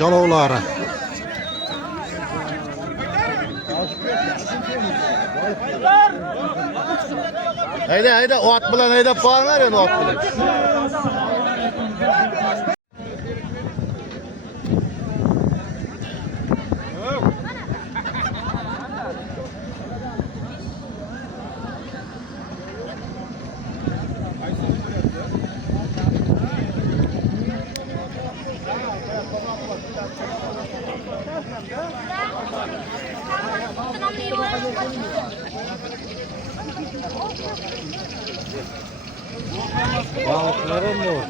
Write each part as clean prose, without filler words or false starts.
Jalovlari. Hayda, ot bilan haydab qo'yinglar endi ot bilan. Balıklarım mı?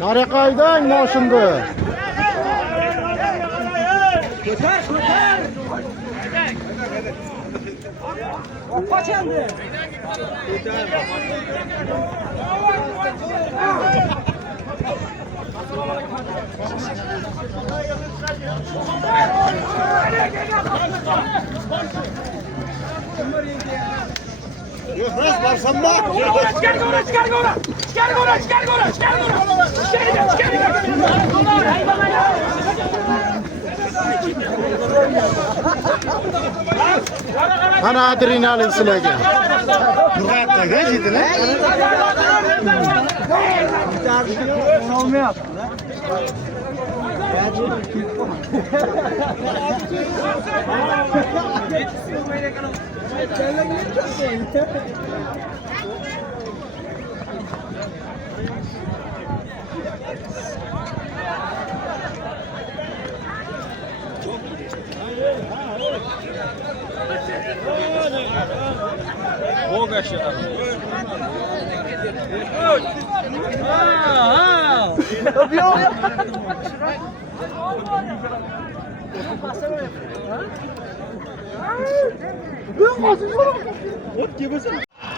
Nereye kaydın maşındı? Götür. Kaç endi? Yok, biraz varsam bak. Çıkar gora. Ana adrenalin silagan. Nurg'atda g'ajidlar. Olmayapti.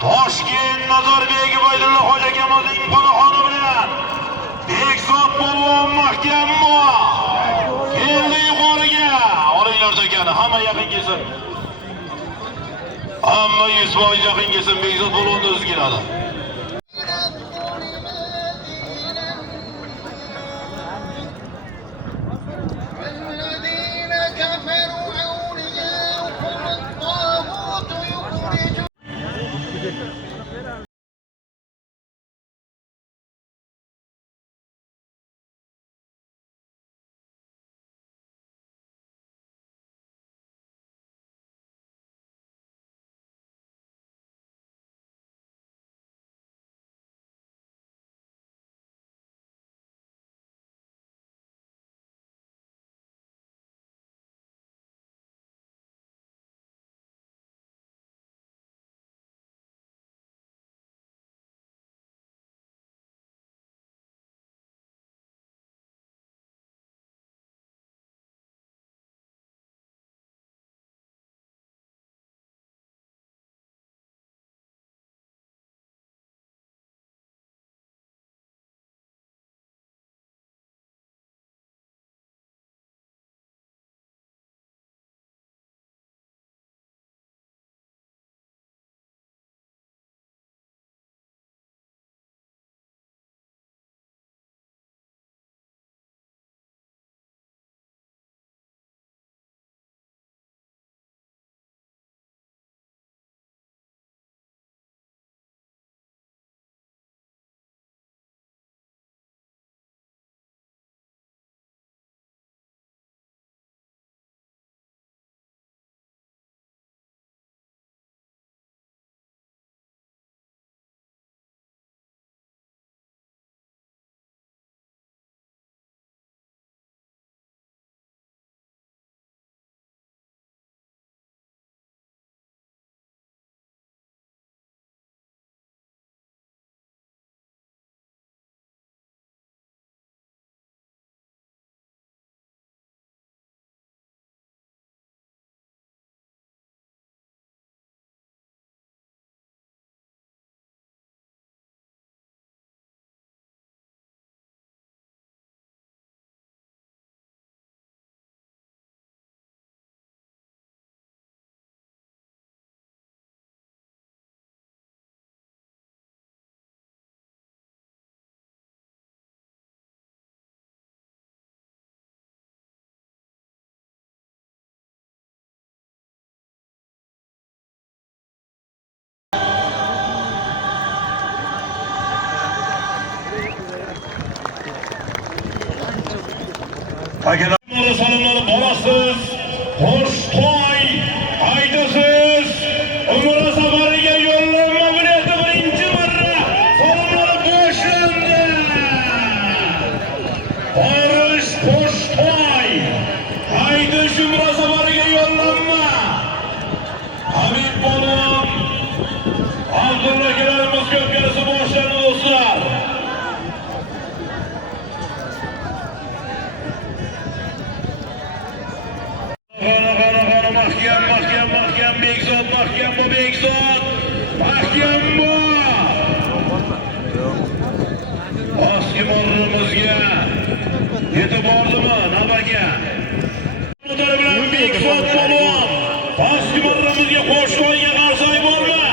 Toshkent Nazarbek Baydulla Hoja Kamolning palaxoni bilan Bekzod polvon mahkammo keldi yuqoriga. Olinglar takani, hamma yaqin kelsin. Hamma 100% yaqin kelsin. Bekzod polvonni o'zi keladi. Akalar salonları bolasız, hoş toy, aydasız, umra safariga yo'llanma bileti birinchi marra salonları boshlandi. Barış hoş toy, aydış umra safariga yo'llanma. Habib Polvon, Abdulla Kemalimiz ko'pkarisi boshlandi do'stlar. Mahkam Bekzod, mahkam bu Bekzod. Mahkam bu. Oskimorimizga yetib bordimi navbatga? Motori bilan Bekzod Polvon. Oskimorimizga qo'shqo'yga qarsoy bormi?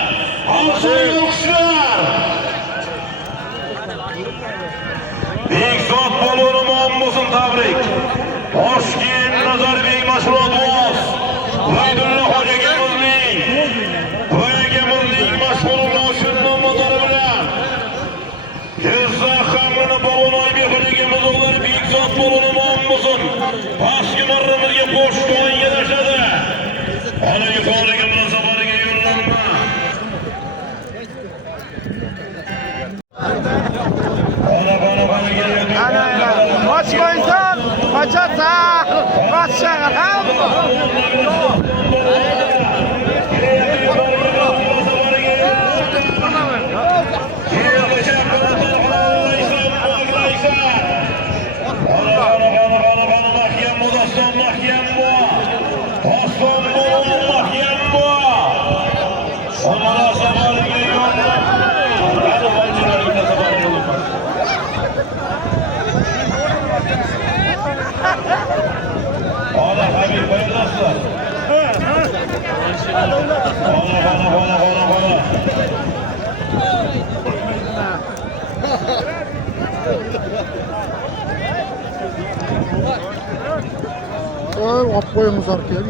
Qarsoy yo'qlar. Bekzod Polvonning muammosin tabrik. Toshkent Nazarbek mashg'ulot Ubaydulla Hojagamizning mashhur noshinning motori bilan Jizzax hamrini Bobonoybek Hojagamizning o'g'li Bekzod Polvonning muammosin pastki marramizga qo'shqo'yga yarashadi. Ana yuqoriga munosabatiga yo'llanma. Qochmaysan, qochasan. Qochsang ham. Olib qo'yamiz orqaga.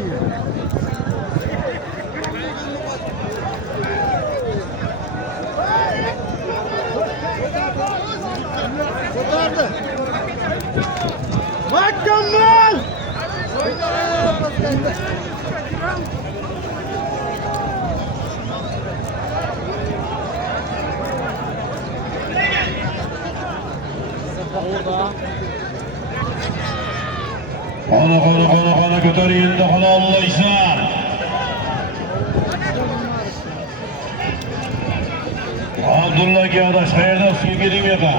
Mukammal! Xona ko'taring endi halollaysan. Abdulla aka adash qayerdan suv keling yo'qa.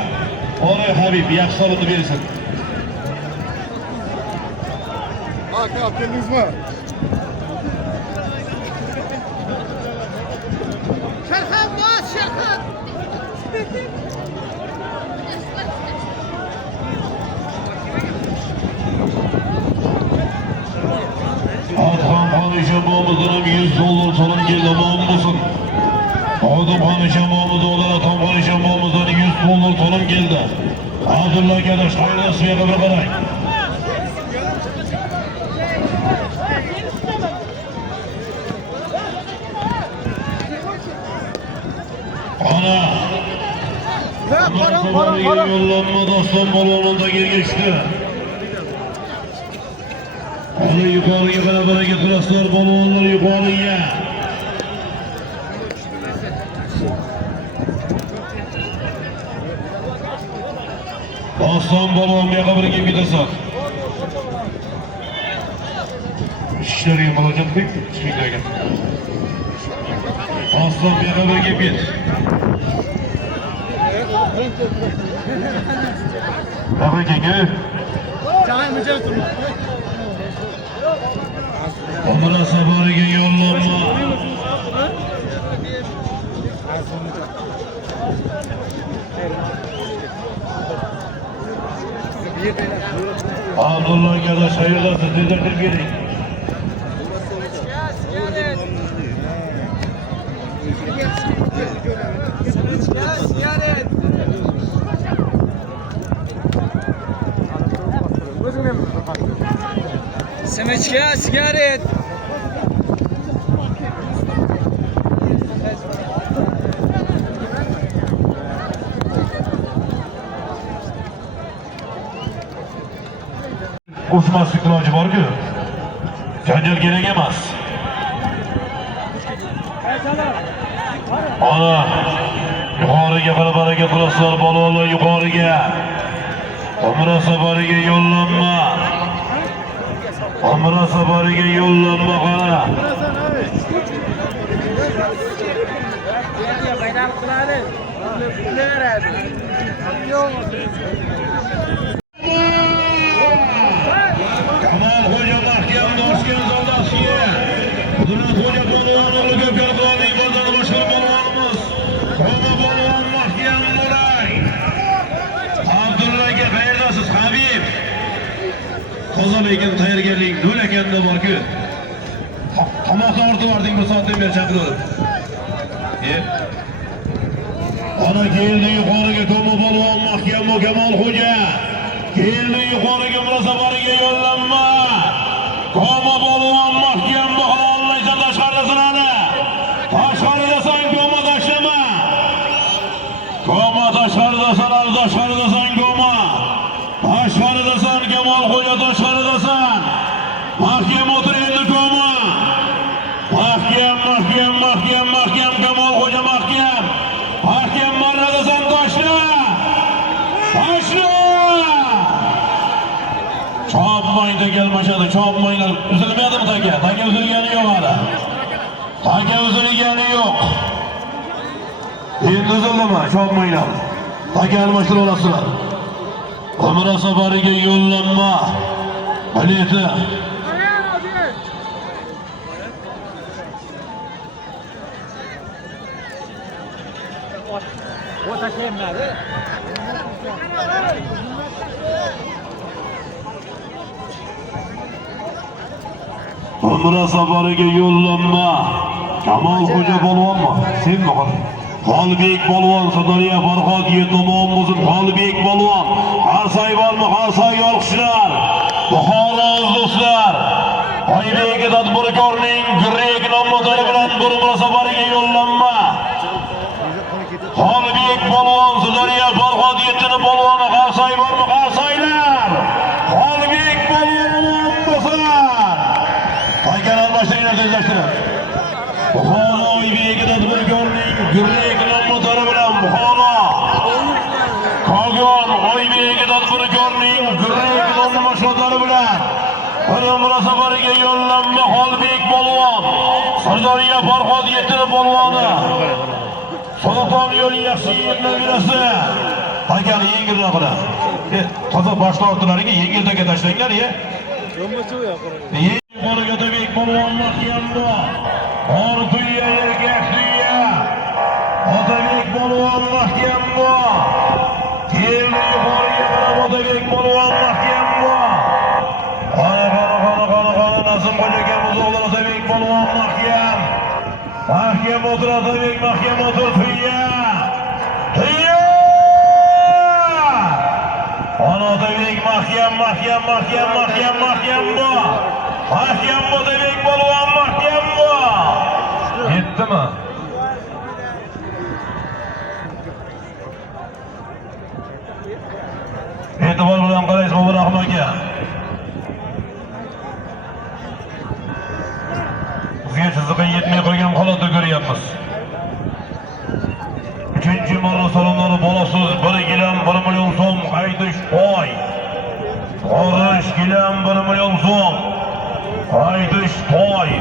Qo'y Habib yaxshi solibni bersin. Aka, keldingizmi? Sharhan bos, Sharhan. Adham Xonishambomizdan $100 so'lim keldi, omon bo'lsin. Odam Xonishambomizdan, Adham Xonishambomizdan $100 so'lim keldi. Abdulla aka adash qayerdan suv yo'qa qarang. Ana. Qora. Yo'llanma Doston Polvonda kelgishdi. Ana yuqoriga barabarga turasizlar polvonlar yuqoriga. Doston Polvon bu yoqqa birga ketasan. Ishlarga murojaat qiling, tushunlarga. Doston bu yoqqa birga ket. Tabrikingga. Umra safariga yo'llanma. Abdulla aka da şehirdasiz, dedirtib keling. Semechka, sigaret. urushmaslik iloji bor-ku. Janjal kerak emas. Ana yuqoriga qarab harakat qilasizlar bolalar, yuqoriga. Umra safariga yo'llanma. Umra safariga yo'llanma qara. Kamal Hoca mahkam do'stga zodasiga. Huzrat Hoca polvonlarni ko'p qilib bozorda boshqa polvonimiz. Qoma polvon mahkam bo'lay. Abdullaga qayerdasiz Habib? Qozonga tayyorgarlik nol ekanda bor-ku. Qamoqqa ortib bording bir soatdan beri chaqirib. Ana keldi yuqoriga Qoma polvon mahkam Kamal Hoja. Keldi yuqoriga Umra safariga yo'llanma. Qoma polvon mahkam bo'lolmaysan tashqaridasanadi. Tashqaridasan Qoma tashlama. Qoma tashqaridasan, tashqaridasan Qoma. Tashqaridasan Kamal Hoja tashqaridasan. Mahkam o'tir endi Qoma. Mahkam Kamal Hoja mahkam. Mahkam marradasan tashla. Tashla. Chopmaydi kelmashadi, chopmaylar. Uzilmadimi taka? Taka uzilgani yo'q hali. Taka uzilgani yo'q. Endi uzildimi? Chopmaylar. Taka almashtirib olasizlar. Umra safariga yo'llanma. Bileti. Umra safariga yo'llanma. Kamal Hoja polvonmi? Senmi hozir? Xolbek polvon, Sirdaryo Farhod Yetomon Muzin Xolbek polvon. Qarsayvolmi? Qarsay olqishlar. Buxoro do'stlar. Oybek tadbirkorning grek nomlari bilan Umra safariga yo'llanma. Xolbek polvon, Sirdaryo Farhod Yetomon polvoni qarsayvolmi? Qarsaylar. Xolbek polvon do'stlar. Qaygan almashtiringlar tezlashtirib. Buxoro Oybek tadbirkorning grek nomlari bilan Buxoro. Kogon Oybek tadbirkorning grek nomlari bilan Umra safariga yo'llanma. Xolbek polvon, Sirdaryo Farhod Yetomon polvoni. Sulton yo'l yaxshi yig'ilasi. Hakani yengilroq qiladi. Toza boshlar ortlaringa yengil taka tashlanglar, Yuqoriga Otabek polvon mahkamda. Ortuya erkak tuya. Otabek polvon mahkamda. Keldi yuqoriga qarab Otabek polvon mahkamda. Qara Nazim Xo'ja akamiz o'g'li Otabek polvon mahkam. Mahkam o'tir Otabek, mahkam o'tir tuya. Tuya! Otabek mahkam bu. Mahkam Otabek polvon mahkam bu. Yetdimi? E'tibor bilan qaraysiz Bobur Rahmat aka. Bizga chiziqqa yetmay qolgan holatni ko'ryapmiz. 3-marra salonlari bolasiz 1 gilam 1 million so'm qaytish to'y. Qorish gilam 1 million so'm. Qaytish to'y.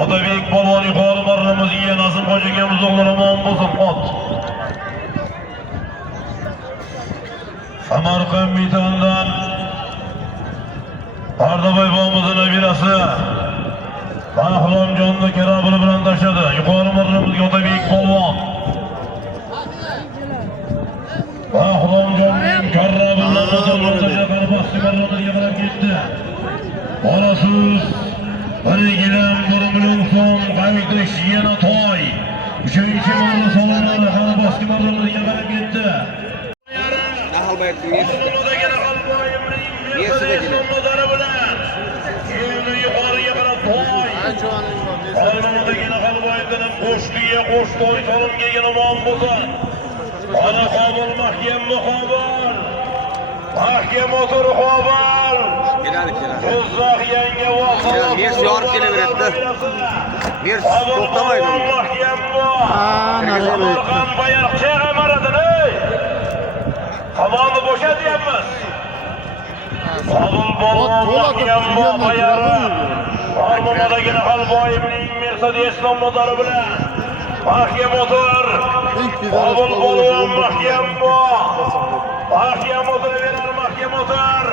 Otabek polvon yuqori marramiz iya Nazim Xo'ja akamiz o'g'li omon bo'lsin ot. Samarqand Mitondan Pardaboy bobomizni nabirasi Bahromjonni karabili bilan tashladi. Yuqori marramizga Otabek polvon. Bahromjonning karrabilan tashladi. Pastki marramizga qarab ketdi. Bolasiz 1 gilam 1 million so'm qaytish yana to'y. 3-marra salonlari hali pastki marramizga qarab ketdi. Qo'shliga qo'shto'y solimga yomon bo'lsa. Ana qabul mahkam muxobir. Mahkam o'tir xabar. Jizzax yangi voqea. Ya, Mers yorib kelaveradi-da. Mers to'xtamaydi. Samarqand Bayroqchaga maradin, ey. Havoni bo'shatyapmiz. Qabul bo'lgan bayari. Farmonadagi Qalboyevning Mercedes nomlari bilan Mahkam motor. Qabul bo'lgan mahkam bu. Mahkam o'tiraverar, mahkam motor.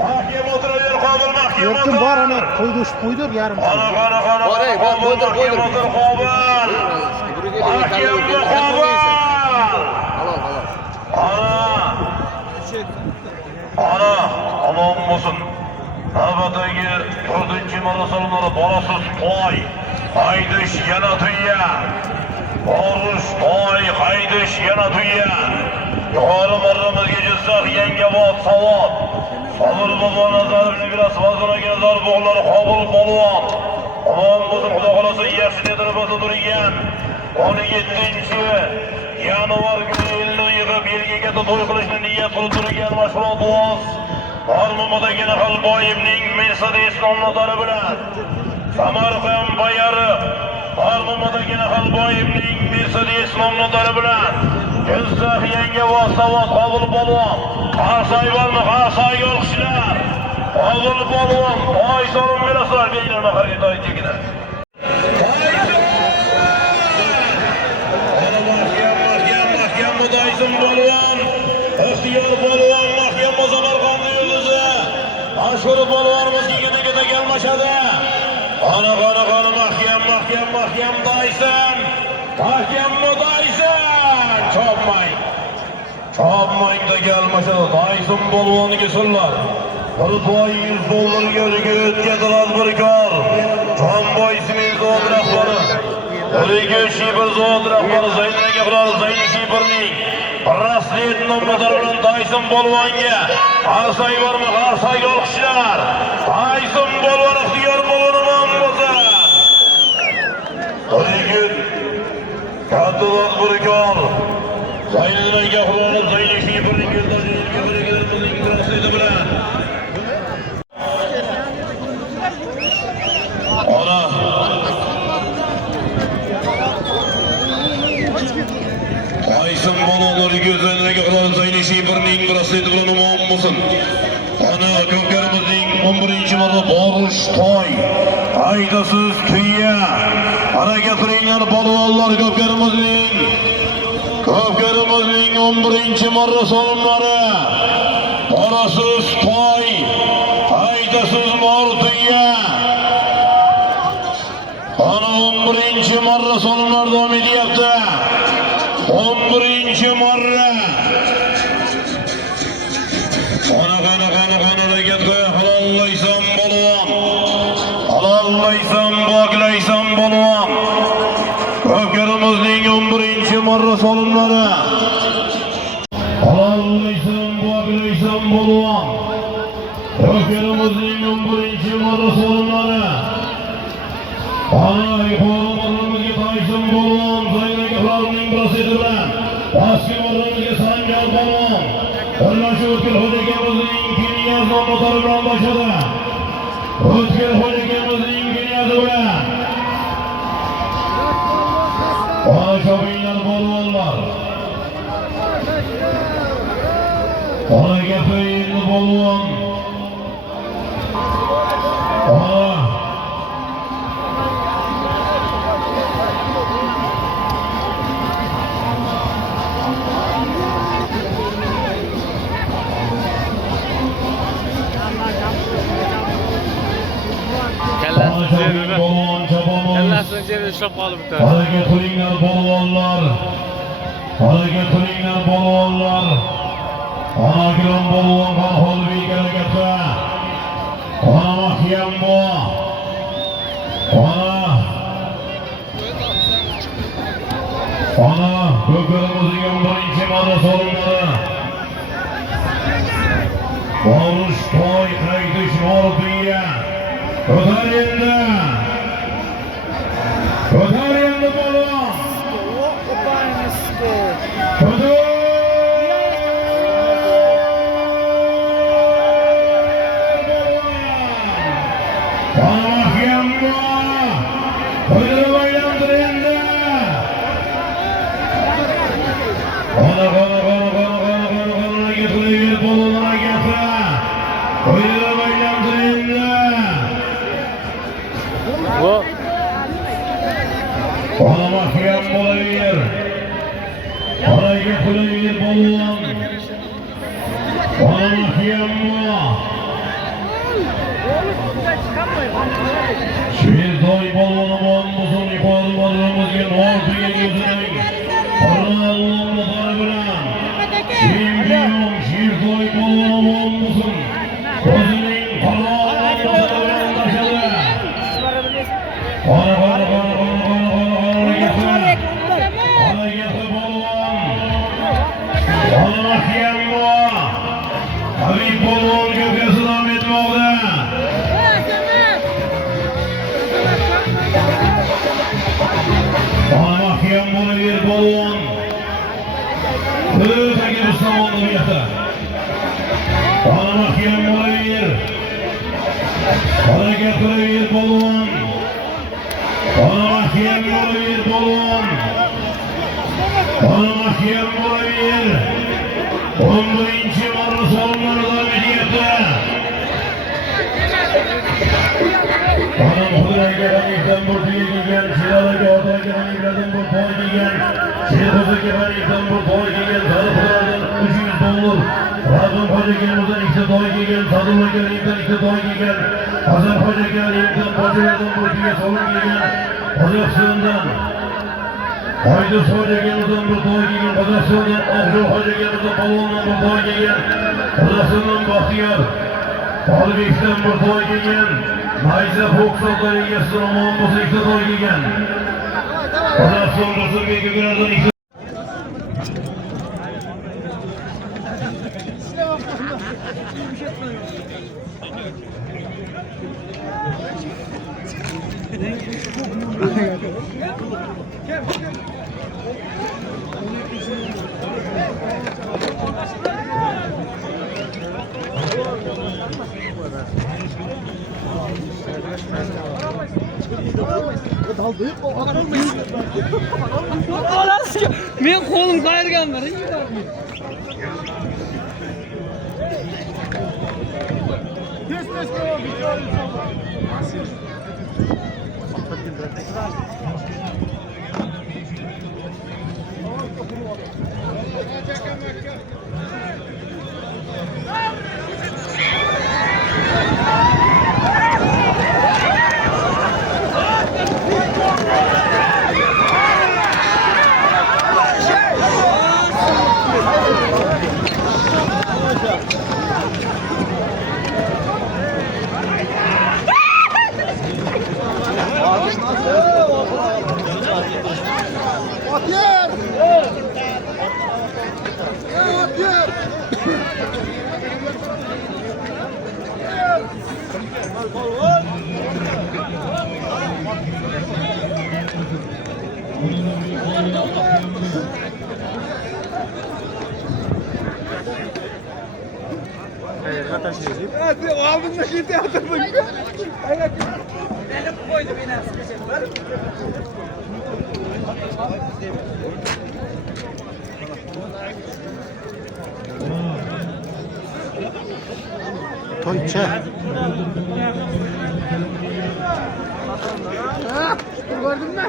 Mahkam o'tiraver, qabul mahkam motor. Erkin bor ana, qo'ydir yarim. Qara. Qo'ydir. Qabul. Mahkam qabul. Ana, omon bo'lsin. Navbatdagi 4-marosonlar borasiz to'y. Haydish yana tuya. Borish to'y, haydish yana tuya. Yuqori marramizga Jizzax Yangiobod Savod. Sabr bobo nazarini biraz vaziraga nazar bog'lar qabul bo'lgan. Omon bo'lsin, xudo xolasa yaxshi tetirabada turgan. 17-yanvar kuni elni yig'ib Belgiyaga to'y qilishni niyat qilib turgan mashhur boz Farmonadagi Qalboyevning Mercedes nomlari bilan Samarqand bayari Farmonadagi Qalboyevning Mercedes nomlari bilan Jizzax Yangiobod Savod qabul bo'lgan. Qarsoy bormi? Qarsoy olqishlar. Qabul bo'lgan. To'y so'rim berasizlar, beylar mahalga to'y chekida. Dayson polvon, ixtiyor polvon, mahkam Samarqand yulduzi. Mashhur polvonimiz keyinga kelmashadi. Ana mahkam Dayson. Mahkam Dayson. Chopmang da kelmashadi. Dayson polvoniga sunlar. $100 o'tkaziladi tadbirkor. Jonboy ismli zot rahbari. O'liga Shibir zot rahbari Zaynaga qiladi. Shibirning Raslet nomlari bilan Dayson polvonga qarsoy bormi? Qarsoy olqishlar. Dayson polvon ixtiyor polvon bo'lsa. O'liga katta tadbirkor Zaynaga qiladi. Shibirning yo'ldoshiga birgaliklarning Rasleti bilan Dayson polvonlar gözleriga qiladi. Shibirning Rasleti bilan omon bo'lsin. Ana ko'pkarimizning 11-marta borish to'y. Haydasiz tuya. Harakat qilinglar polvonlar, ko'pkarimizning 11-marta so'limlari. Borasiz to'y. Haydasiz mor tuya. Ana 11-marta so'limlar davom etyapti. 11-marra. Qana harakat qo'y, halollaysan polvon. Halollaysan, boklaysan polvon. Ko'pkarimizning 11-marra so'limlari. Halollaysan, boklaysan polvon. Ko'pkarimizning 11-marra so'limlari. Ana yuqori Dayson polvon Zaynaga Rasleti bilan pastki marramizga Sanjar polvon. O'rnashi o'tkir xo'jakamizning Keniyaz nomlari bilan boshadi. O'tkir xo'jakamizning Keniyasi bilan. Ana shobinglar polvonlar. Ana gapayni polvon. Kellasini jeri ushlab qolibdi. Harakat qilinglar polvonlar. Harakat qilinglar polvonlar. Akrom polvon Xolbek harakatda. Ana mahkam bu. Ana ko'pkarimizning 11-marta so'limlari. Borish to'y, haydish mor tuya. Ko'tar endi polvon. Ko'tar Şehirdoy balonumon buzun ifadlarımızga ortaga gözüning Allah'ın tarafından Şehirdoy Şehirdoy balonumon buzun gözüning Allah'ın tarafından taşıdı. Ana getir balon. Ana mahkem bu. Habib balon gökyüzü devam etmekte. Mahkem bunu bir balon. Öteki bir samanlı bir yata. Mahkem bunu bir. Hareketli bir balon. Mahkem bunu bir balon. Mahkem bunu bir. 11. marra sorunlardan bir yata. Anam Hıdır'a gelen İstanbul Tüyü'ye Şilal'a ortaya gelen İbrahim Toy gelen Şirkut'a gelen İstanbul Toy gelen Sarı Pınar'dan 300 dolar Razım Hoca gelimizden işte Toy gelen Sadullah gelen İmkan işte Toy gelen Hasan Hoca gelen İmkan Bacılardan Burkiye Solun gelen Kazaksın'dan Haydus Hoca gelimizden bir Toy gelen Kazaksın'dan Akşu Hoca gelimizden Balon'dan bir Toy gelen Kazaksın'dan Bahtiyar Talibik'ten bir Toy gelen Nayse Foksat'tan İlyas'tan Aman Musik'te Toy gelen Ondan sonrası bir birazdan iki Men qo'lim qayerganman. Toyça. Gördün mü?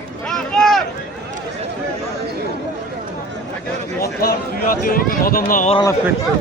Atlar suya atıyor, adamlar aralap etti.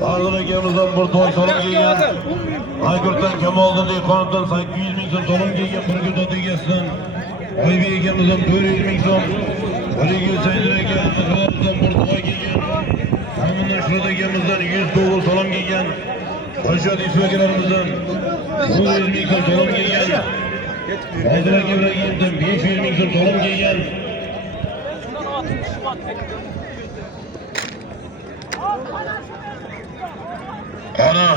Dağlı'nın bir toy solum giygen Aykırt'tan Kemal'dan değil kanıttan 800 bin son solum giygen Pırgır'da degesinden Aybi ekemizden 400 bin son Öyle Sayınlar ekemizden bir toy giygen Samından şurada ekemizden 100 dolar solum giygen Aşağı İsvekilerimizden 100 bin son solum giygen Fazla Kevra giyenden 500 bin son solum giygen Ana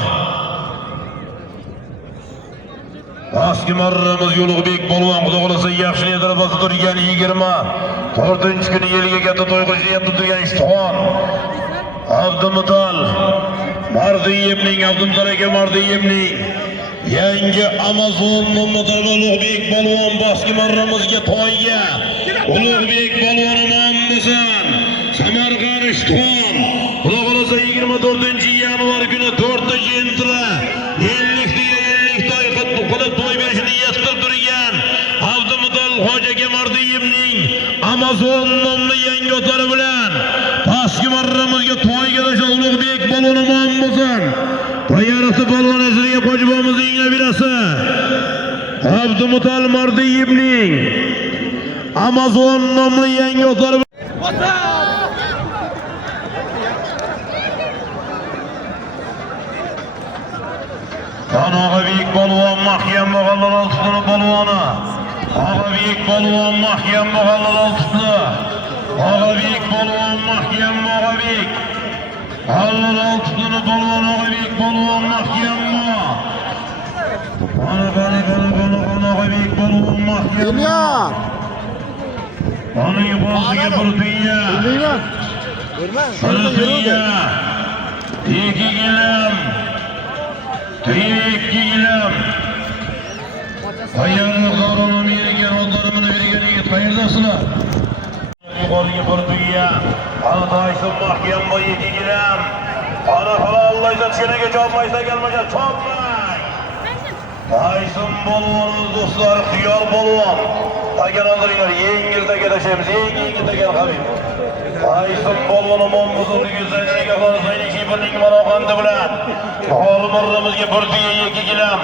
Aski marramız yolu bek bolwan Xudo xolasa yaxshi niyatlar bosib turgan 24 kuni yeliga katta to'y qilishni yapib turgan Ishton Abdumutal Mardiyevning Abdumutal aka Mardiyevning Yangi Amazon nomidagi Ulug'bek polvon boski marramizga to'yga. Ulug'bek polvoni nomimisan. Samarqand Ishton. Xudo xolasa 24-yanvar kuni 4-yentira 50 to'y qilib to'y berishni niyatda turgan Abdumudal Hoji Mardiyevning Amazon nomli yangi otlari bilan boski marramizga to'yga Ulug'bek polvoni nomimisan. To'yarisi polvon esiriga qo'shibomizning nabirasi Abdumudal Mardiyevning Amazon nomli yangi otlari Og'abek polvon mahkam mog'allal oltitni polvoni. Og'abek polvon mahkam mog'allal oltitni. Og'abek polvon mahkam Og'abek. Allal oltitni polvon Og'abek polvon mahkam mo. Og'abek polvon mahkam. Ana yuqoriga bir tuya. Bir tuya. İki gilam. Tek gilam. Hayırlı qarorun bergan odlarımını bergan yigit qayerdasizlar? Yuqoriga bir tuya. Ana Tayson mahkam boy iki gilam. Ana halallaysa tushanaga chopmaysa kelmagan chopmay. Tayson polvonimiz do'stlar, xiyor polvon. Agar oldiringlar yengilda kelishamiz, yengilda kel Habib. Tayson polvon momuzun güzelligiga qarasaylik birning maroqandi bilan. Olimlarimizga bir tuya iki gilam.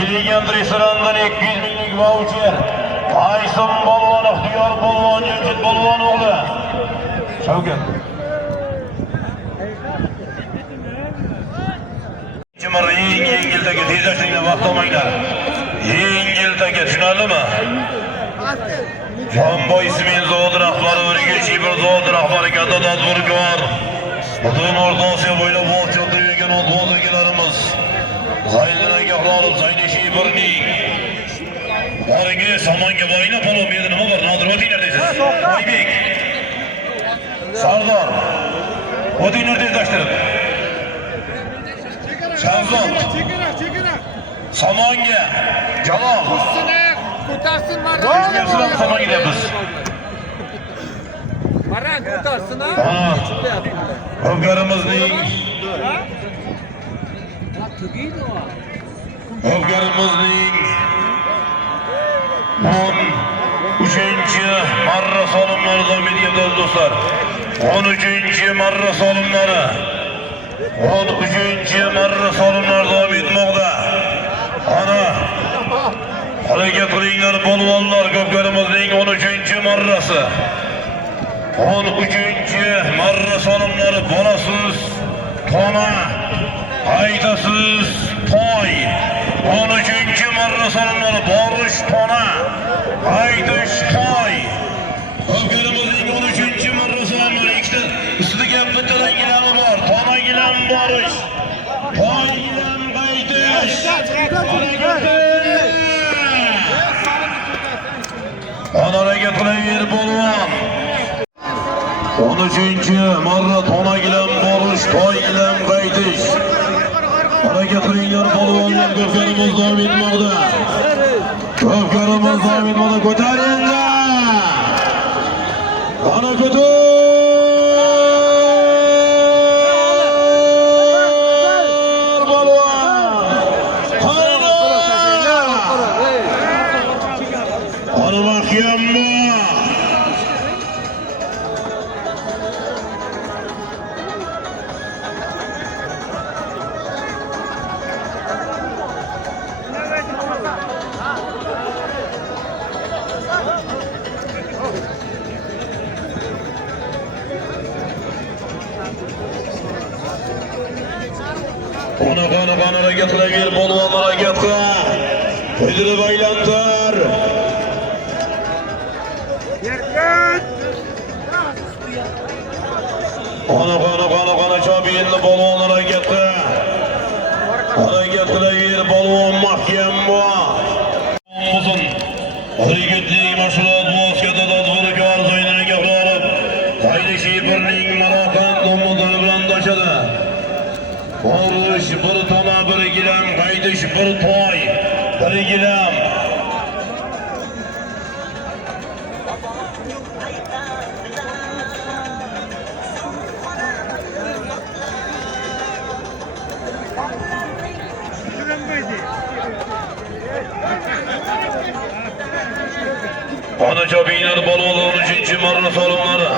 Elegant restorandan 200 minglik voucher. Tayson polvon, xiyor polvon, Jamshid polvon o'g'li. Shavkat. Yengildagi tezlashlikni vaqt olmanglar. Yengildagi tushunarlimi? Jonboy ismin zavod rahbari, O'rgish bir zavod rahbari, katta tadbirkor. Butun O'rta Osiyo bo'ylab faoliyat yuritgan o'tvoz egalarimiz. Zaydinaga qolib, Zaynishi birning. Boringiz Samonga boyina polvon berdi, nima bor? Nodirotinglar deysiz. Oybek. Sardor. O'tinglar tezlashtirib. Shahzod. Samonga. Jalol. Ko'tarsin O'zgarsin Samonga deyapmiz. Baran ko'tarsin ha. O'zgarimizning O'zgarimizning 13-marra solimlari davom etyapti do'stlar. 13-marra solimlari. 13-marra solimlar davom etmoqda. Ana harakat qilinglar polvonlar, ko'pkarimizning 13-marrasi. 13-marra solimlari bolasiz tona, aytasiz toy. 13-marra solimlari borish tona, aytish toy. Ko'pkarimizning 13-marra solimlari ikkita ustiga bittadan gilami bor. Tona gilam borish, toy gilam qaytish. Onaraga qilaver polvon. 13-marra tona gilam borish, toy gilam qaytish. Harakat qilinglar polvonlar, ko'pkarimiz davom etmoqda. Ko'pkarimiz davom etmoqda. Ko'taringlar. Ana ko'tar. Ana mahkamma. Qana harakat qilaver polvonlar, harakat qil. Qo'ydirib aylantir. Qana chopi endi polvonlar, harakat qil. Harakat qilaver polvon, mahkam bo'l. Uzun. Yigitlik mashg'ulot vosita tadbirkor Zayninaga qolib, Zaynishi birning maroqan nomidani bilan doshadi. Boruş bir tona bir gilam, qaydish bir toy, bir gilam. Anaca beyler balonların 13. marra salonları.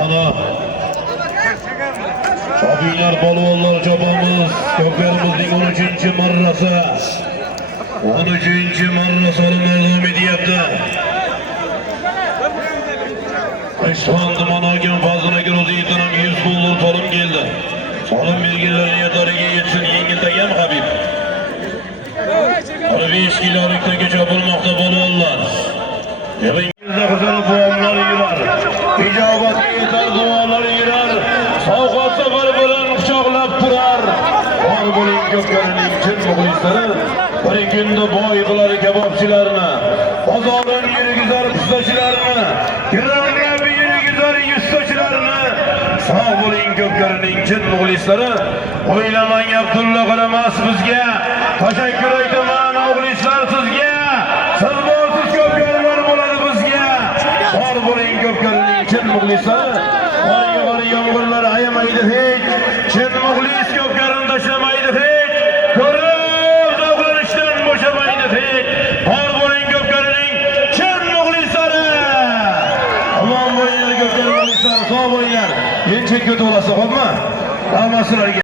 Ana Şabiyler balonlar çabamız köplerimizin 13. marrası 13. marra salonlar devam ediyapti. Işfandım anagen fazlına göre zeytinim 100 dolar salım geldi. Salım bilgilerini yetariga yetsin yengiltagan Habib. 5 kilolikdan geçe bulmakta balonlar. Evingizde kızarı boğamlar yırar. İcabat yeter dualar yırar. Savkat seferi bilen kucaklap durar. Var bulun göklerinin için muhlisleri. Bir günde boy kıları kebapçılarına. Pazarın yeri güzel püstaçılarına. Gelenler bir yeri güzel yüztaçılarına. Sağ bulun göklerinin için muhlisleri. Oylaman Abdullah kalamaz bizge. Teşekkür ederim muhlisler sizge. Siz borsiz köpkörler buladı bizge. Var bulun göklerinin için muhlisleri. Var yağmurlar ayamaydı hiç. Çin muhlis köpkörün taşımaydı hiç. Körüz avlanıştan boşamaydı hiç. Var bulun köpkörünün çin muhlisleri. Aman boyunlar köpkörün muhlisleri sağ boyunlar. Gençek kötü olası olma. Almasılar gel.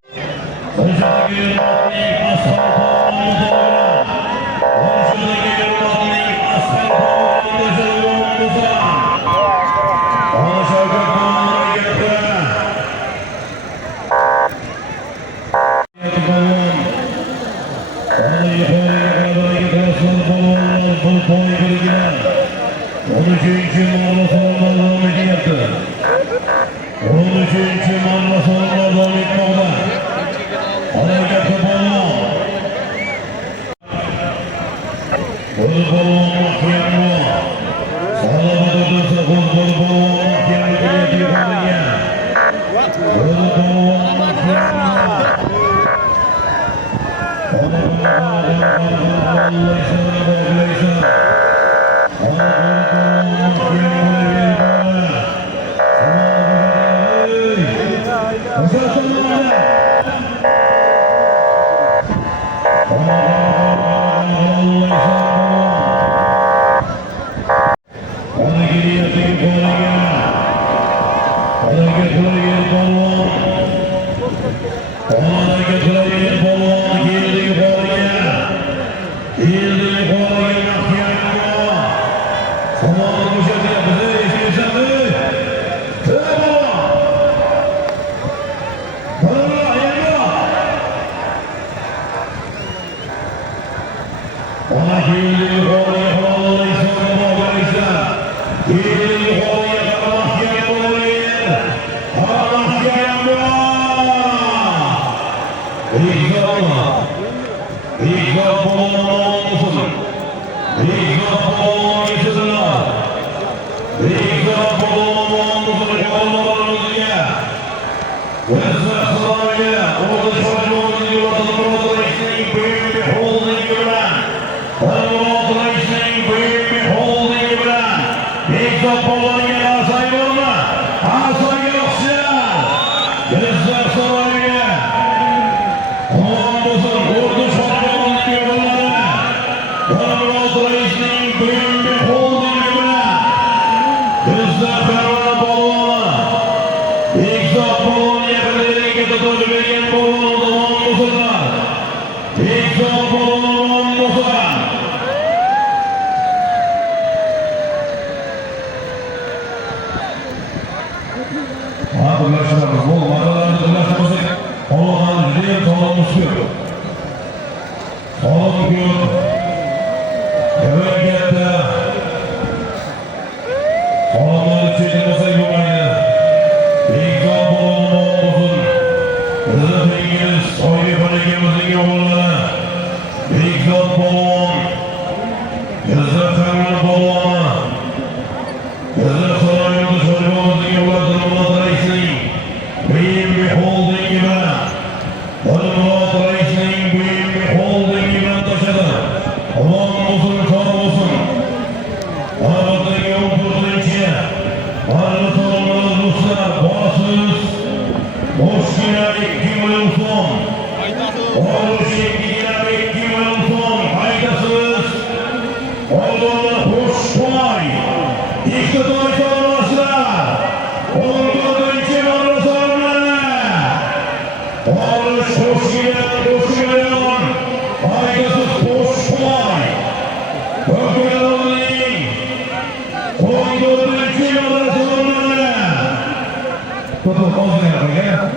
Bizler kanal bağlama. Bizler sarayında çocuğumuzun yollarını Murat Reis'in büyük bir holding gibi. Murat Reis'in büyük bir holding gibi taşıdı. Aman olsun, çorap olsun. Arabatın yol kurduğu içine. Arada sorumlunuz Ruslar, bağımsız. Hoş geldin, kim olsun? Hoş geldin, kim olsun? Haydasız. Oğlum hoş kolay. İşte dolayısıyla başlar. Olduğu için onu sorumlu. Oğlum hoş geliyor. Haydasız hoş kolay. Bakın oğlum. Olduğu için onu sorumlu. Tutun olsun ya.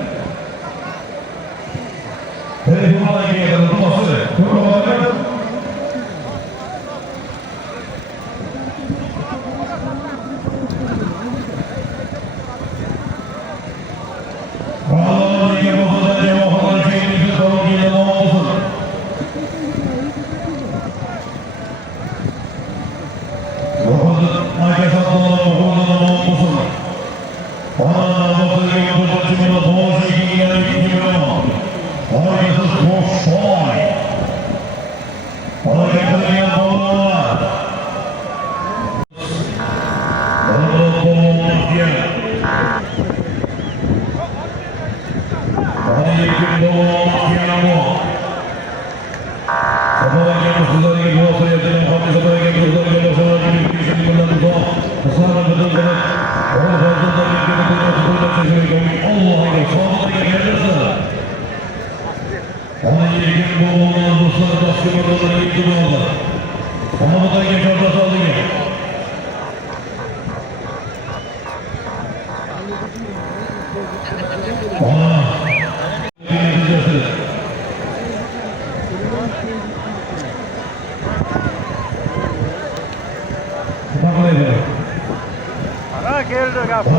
Telefonla ilgili tutması. Tutun. Allah'ın iyi bakıda cevaplar şeyimizi sorun yine de olsun. Bakıda herkes atlanan okulda da olmasın. Bana bakıda yapıp açımına doğru şekil gelip gidiyor. Herkesiz boş şoy. Bana getirdiğin doğru var. Bana doğru diye. Aleyküm doğum kıyamı. Sabah gelmiş kızları gibi olsa yatırım kapı sabah gelmiş kızları gibi olsa yatırım bir şey bundan uzak. Kısarla kızıl kılıç. Onu fazla da bir gibi kızlar tutuğunda çeşmeyi koymuş. Allah'a göre sağlıkla gelirse. Aleyküm doğum dostları baskı buraları gitti bu oldu. Ama bu da geç orada saldı ki. Ara geldi kapı.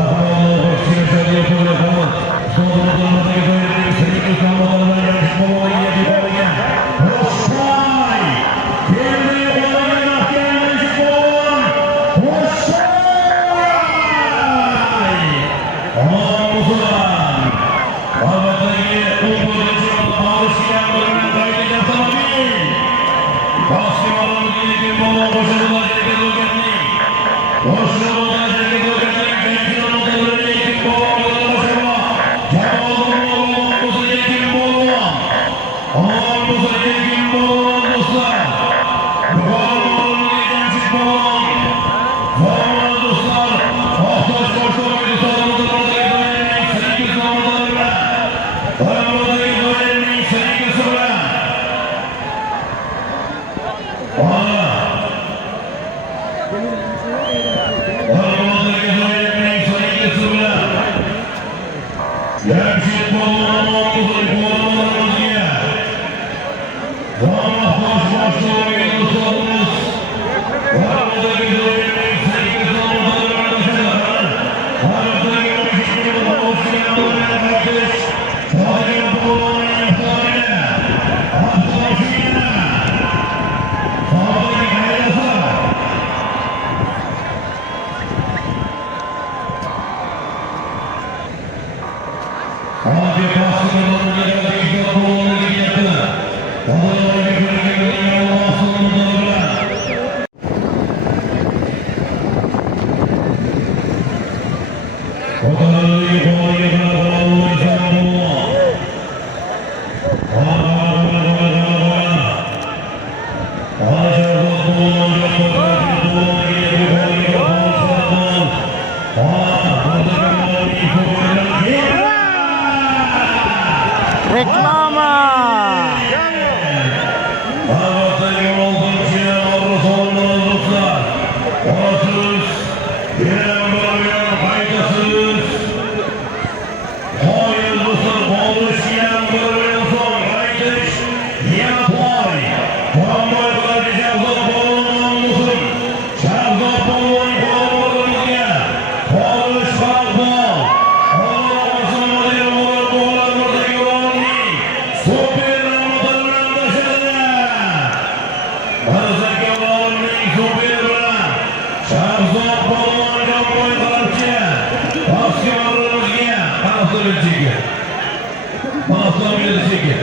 Avtomobil 8.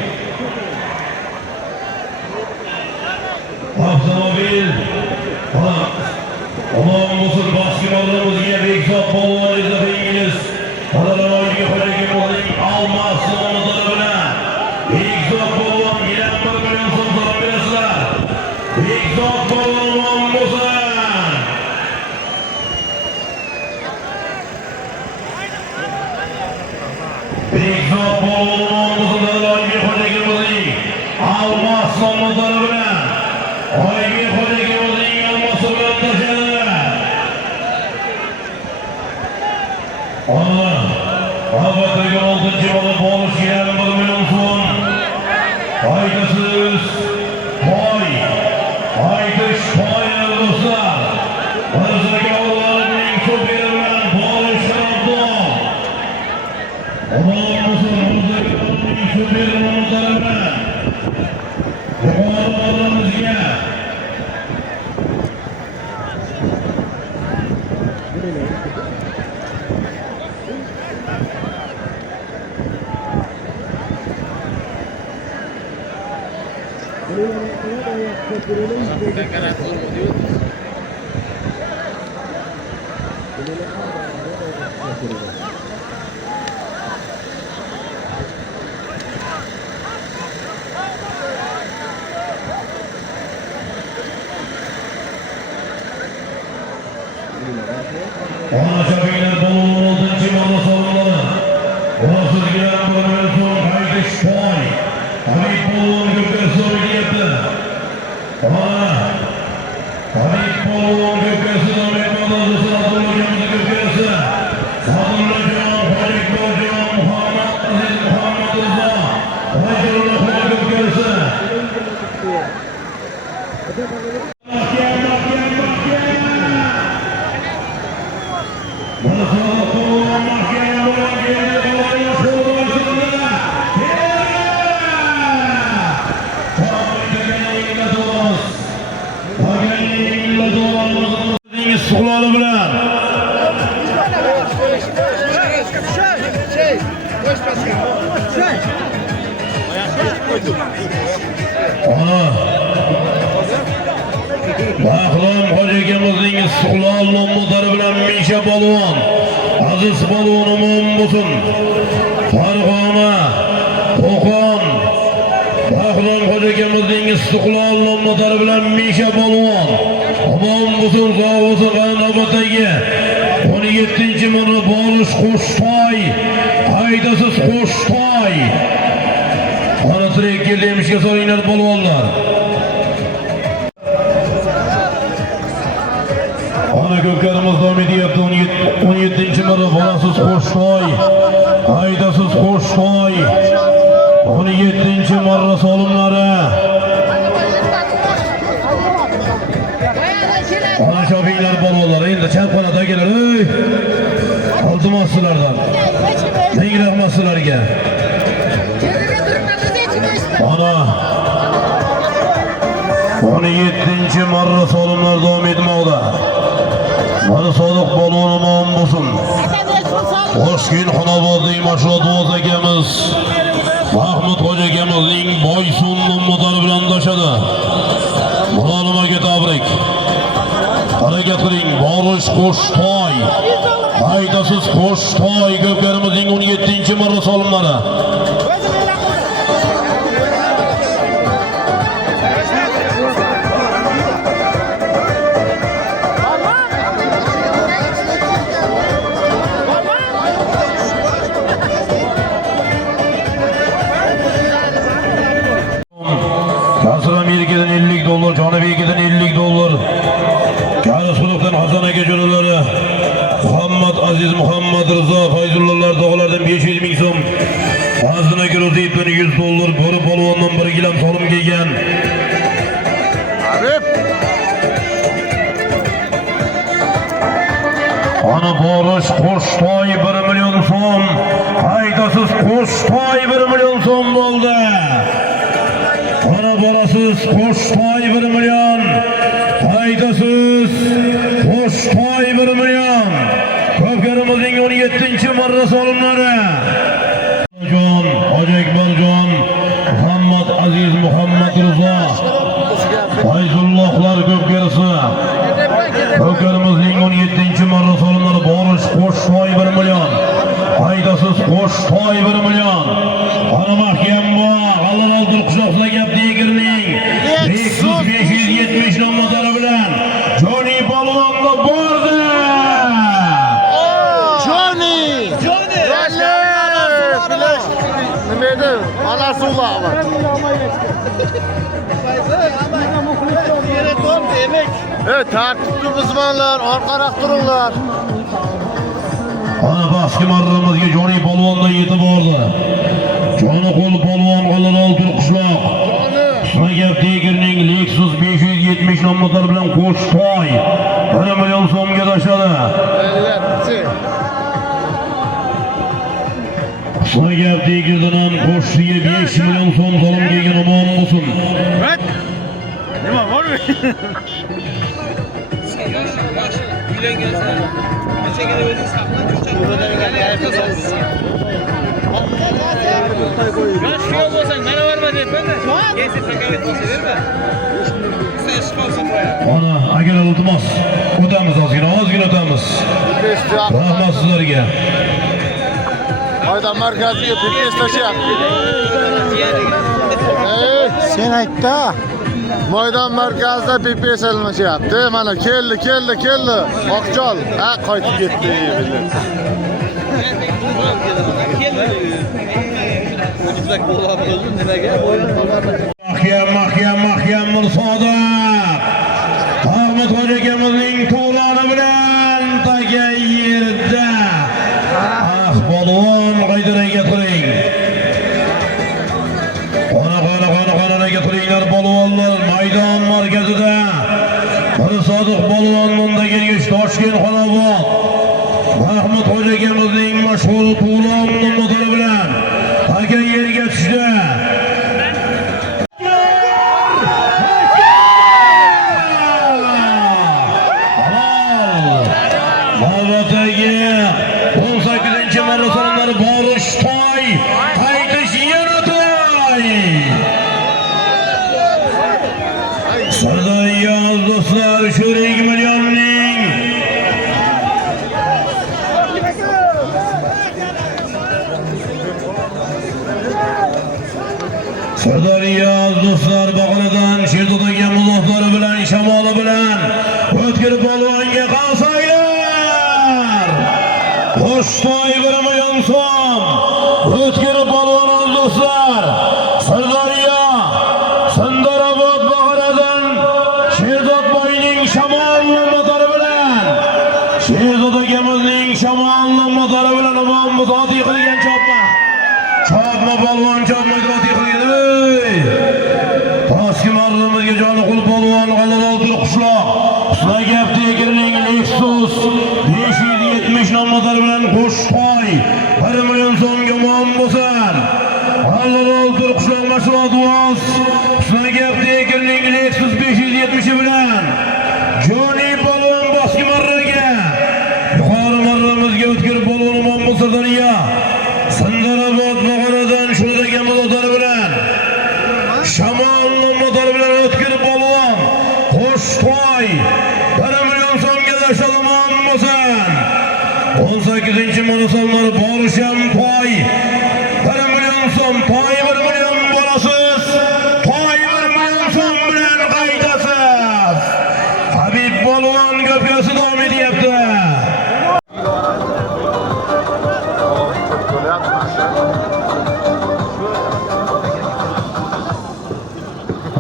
Avtomobil. Aman musul basketbolumuzga Bekzod polvon izlabingiz. Qadrlamoyga xo'jagi bo'ling Almas nomidori bilan. Bekzod polvon yana 1 million so'm to'lab berasizlar. Bekzod polvon musul. Bekzod polvon musul qadrlamoyga xo'jagi bo'ling Almas nomidori bilan. Oyga xo'jagi bo'ling Almas bilan tashadi. Albatta 6-chi bo'lib bolish yana 1 million so'm. Foydasiz boy. Aytish foyda do'stlar. Bizga Allohning so'zi bilan bolish tarafdor. Alloh bizning so'zi bilan tarafdor. Yuqorimizga Ana şafiler bolunun 6-cı manda savunmaları. Orasız giren 1 million so'm qaytish poy. Habib polvon ko'kka so'rayapti. Habib polvon ko'kkasi nomedmadi Abdullajonning ko'kkasi. Abdullajon, Xolidjon, Muhammad Aziz Muhammad Rizo. Fayzulloh ko'kkasi. Suqloli bilan Bahrom hojikamizning Suqlol nomidori bilan Misha polvon, Aziz polvonimiz bo'lsin. Farg'ona, Qo'qon. Bahrom hojikamizning Suqlol nomidori bilan Misha polvon. Aman bo'lsin, sog' bo'lsin, navbatdagi 17-chi marra borish Qo'shtoy. Haydasiz Qo'shtoy. Ana tirek kelishga solinglar polvonlar. Ana ko'klarimiz davom etyapti. 17-chi marra borasiz Qo'shtoy. Haydasiz Qo'shtoy. 17-chi marra solimlari. Ana shofinglar polvonlar endi chapqonadagilar, ey. Iltimos sizlardan. Ming rahmat sizlarga. Ana 17-chi marra solimlar davom etmoqda. Mana Sodiq polvonim bo'lsin. Toshkent Xonobodning Mashhur akamiz Mahmud hoji akamizning Boysun nomidori bilan doshadi. Mulozimaga tabrik. Harakat qiling, borish Qo'shtoy. Haydasiz Qo'shtoy ko'klarimizning 17-chi marra solimlari. Kasr Amerikadan $50, Janubiyadan $50. Karisquduqdan Hasan aka jo'nalari. Muhammad Aziz Muhammad Rizo Fayzullohlar tog'lardan 500 ming so'm. Hasan aka Ro'ziyevdan $100, Bo'ri polvondan 1 gilam solim kelgan. Ana borish Qo'shtoy 1 million so'm. Haydasiz Qo'shtoy 1 million so'm bo'ldi. Ana borasiz Qo'shtoy 1 million. Haydasiz Qo'shtoy 1 million. Ko'pkarimizning 17-chi marra solimlari. Jon, Hoji Akbarjon, Muhammad Aziz, Muhammad Rizo, Fayzullohlar ko'pkarisi. Ko'karimizning 17-marra solinadi borish qo'sh to'y 1 million. Haydasiz qo'sh to'y 1 million. Ana mahkam bu G'allalol Turqishloqda gap tegirning 570 nomlari bilan Joni polvonda bordi. Joni! Nima edi? Alasuvlar. Tartibli buzmanlar, orqaroq turinglar. Ana baski marramizga Joni polvonda yetib bordi. Joni qo'l polvon G'allalol Turqishloq. Shuna gap tegirning Lexus 570 nomlari bilan qo'sh to'y 1 million so'mga tashladi. Shuna gap tegirdan ham qo'shiga 5 million so'm solim kelgan omon bo'lsin. Nima bormi? Uylangansan. Qanchaga o'zing saqlab yosh kuyov bo'lsang mana berma deyapman-da. Yesi takavet bo'lsa berma. Sen ish qolsin qo'ya. Ana, agar iltimos o'tamiz ozgina o'tamiz. Rahmat sizlarga. Maydon markaziga PPS tashyapti. Sen aytda. Maydon markazida PPS almashyapti. Mana keldi. Oqchol. Ha, qaytib ketdi. Mahkam Mirsoda. Ahmad Hoji akamizning to'lani bilan taga yerda. Polvon qaydaraga turing. Qona turinglar polvonlar maydon markazida. Bir Sodiq polvon bunda kelgich Toshkent Xonobod. Mahmud Hoji akamizning mashhur to'lon nomlari bilan taga yerga tushdi. Navbatdagi 18-marra solinadi borish to'y, qaytish yana to'y. Sirdaryo do'stlar shu 2 millionning Sirdaryo do'stlar Bag'oladan Sherdo'dagi muzofari bilan shamoli bilan o'tkir polvonga qalsanglar. Qo'sh to'y 1 million so'm. O'tkir polvon do'stlar. Sirdaryo Sindarobod Bag'oladan Sherzod boyning shamol motori bilan Sherzod akamizning shamol motori bilan omon muzoti qilgan chopma polvon chopma muzoti qilgan. Toshki marramizga Joni qo'l polvon G'allalol Turqishloq. Shuna gap tegirning Lexus 570 nomlari bilan qo'sh to'y 1 million so'mga omon bo'lsin. G'allalol Turqishloq mashg'ulot voz. Shuna gap tegirning Lexus 570 bilan Joni polvon boski marraga. Yuqori marramizga o'tkir polvon omon bo'lsin. Sindarobod Bag'oladan shunadagi motor bilan shamol motor bilan o'tkir polvon qo'sh to'y 1 million so'mga tashlab bo'lsin. 18-marosonlar borisham to'y 1 million so'm, to'y 1 million bo'lasiz. To'y 1 million so'm bilan qaytasiz. Habib polvon ko'pkasi davom etyapti.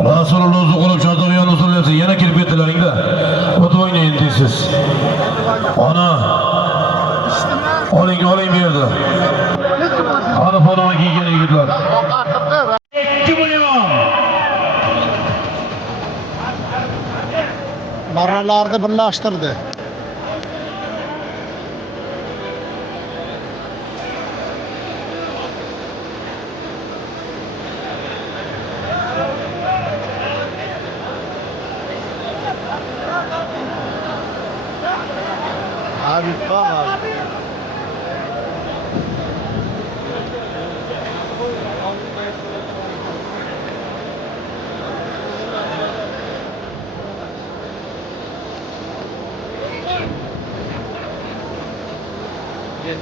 Rasululloh zuqulib Shadog'yon usulyapti. Yana kirib ketdilaringda. O'tib o'ynayın deysiz. Ana. Oling bu yerda. Ana polvon kiygan yigitlar. 2 million. Marralarni birlashtirdi. Habib bak abi. Ana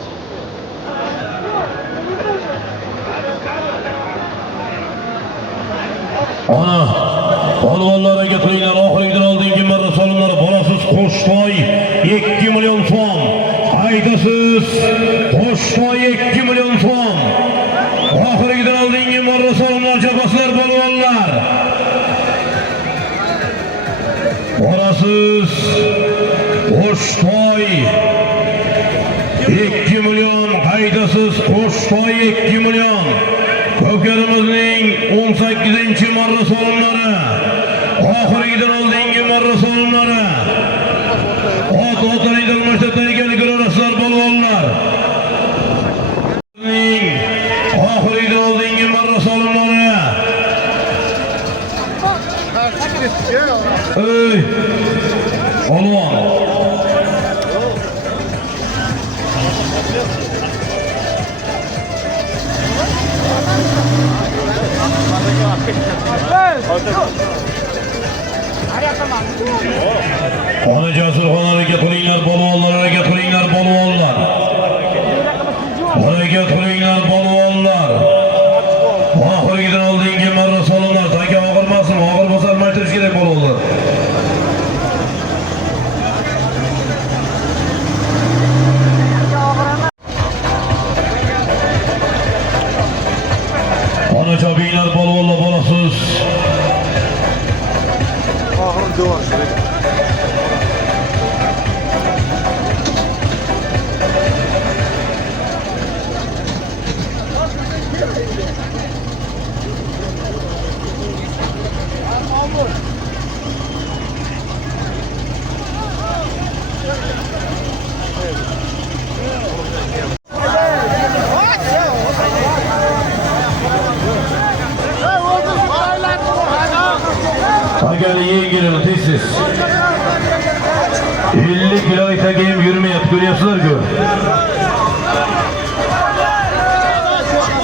polvonlarga getiringlar, oxirigidan oldingi marra solimlar bolasiz Qo'shtoy 2 million so'm. Haydasiz Qo'shtoy 2 million so'm. Oxirigidan oldingi marra solimlar jabaslar polvonlar. Bolasiz Qo'shtoy 2 million, haydasiz Qo'shtoy 2 million. Ko'karimizning 18-marra solimlari, oxirigidan oldingi marra solimlari. Ot-otlar idilmashtataygan gururaslar polvonlar. Oxirigidan oldingi marra solimlari. Ey! Polvon. Ona Jasurxonlarga qo'linglar polvonlar, harakat qilinglar polvonlar. Harakat qilinglar polvonlar. Oxirigidan oldingi marra solimlar, taka og'irmasin, og'ir bo'lsa almashtirish kerak polvonlar. Ona chopinglar polvonlar, bolasiz. Tagani yengilini tezsiz. 50 kilo itagim yürümayapti, görüyorsunuz-ku.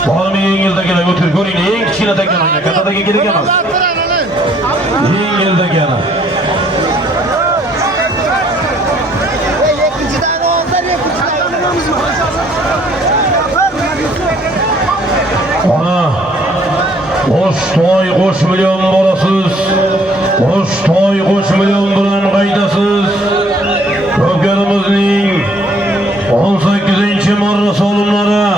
Bormi yengildagilar o'tir, ko'ring, eng kichkina takani, kattadagi kerak emas. Yengildagini. Ana Qo'shtoy qo'sh million bolasiz. Qo'shtoy qo'sh million bilan qaydasiz. Ko'karimizning 18-marra solimlari.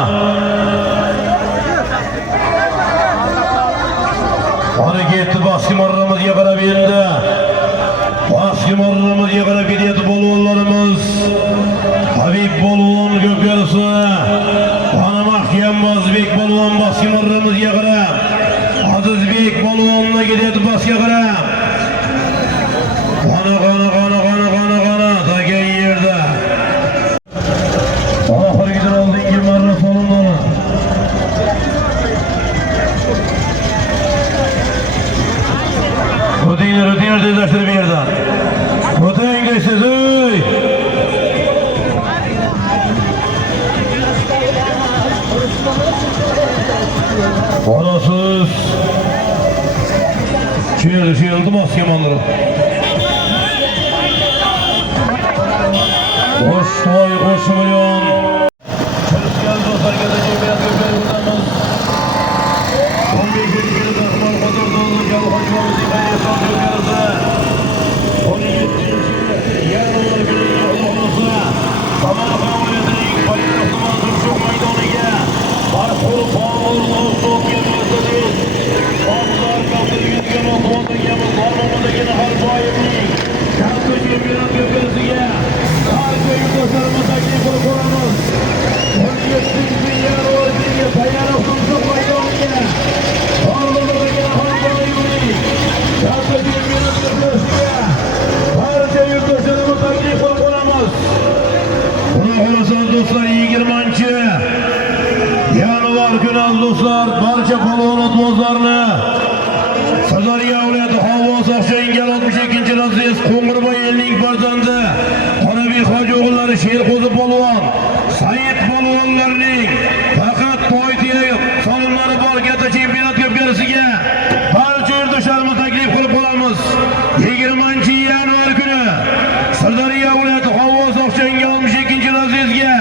Hareketli baskı marramizga qarab endi. Baskı marramizga qarab ketyapti polvonlarimiz. Habib polvon ko'karisi. Ana mahkam Azizbek polvon baskı marramizga qarab. Azizbek polvonga ketyapti baskı qarab. Qana tagan yerda. Oxirigidan oldingi marra solimlari. O'tinglar tezlashtirib bu yerdan. O'ting deysiz, ey! Bolasiz. Şuyeldi maske manları. Qo'shtoy qo'sh million. Çalışkan dostlar gelecek biraz göklerimiz. 15-yil Rahman Qodir Do'lur Jalxo'jimiz Ibayasov ko'karisi. 17-yil Yarmar kunning Alloh'sa Samarqand viloyatining Payariq tuman Tursuq maydoniga Marhum Pomurov so'kkan Mercedes Pomlar qaldirgan o'tganimiz Marmondagi Harboyevning katta chempionat ko'karisiga barcha yurtdoshlarimiz taklif qilib ko'ramiz. 17-yil Yarmar kunning Payariq Tursuq maydoniga Marmondagi Harboyevning katta chempionat ko'karisiga barcha yurtdoshlarimiz taklif qilib ko'ramiz. Buni xohlasangiz do'stlar 20-yanvar kuni do'stlar barcha polvonotbozlarni Sirdaryo viloyati Xovos Oqshoyingal 62-razryad Qo'ng'irboy elning farzandi Qorabek hoji o'g'illari Sherqo'zi polvon, Said polvonlarning faqat to'ytiga solimlari bor katta chempionat ko'pkarisiga barcha yurtdoshlarimiz taklif qilib qolamiz. 20-yanvar kuni Sirdaryo viloyati Xovos Oqshoyingal 62-razyadga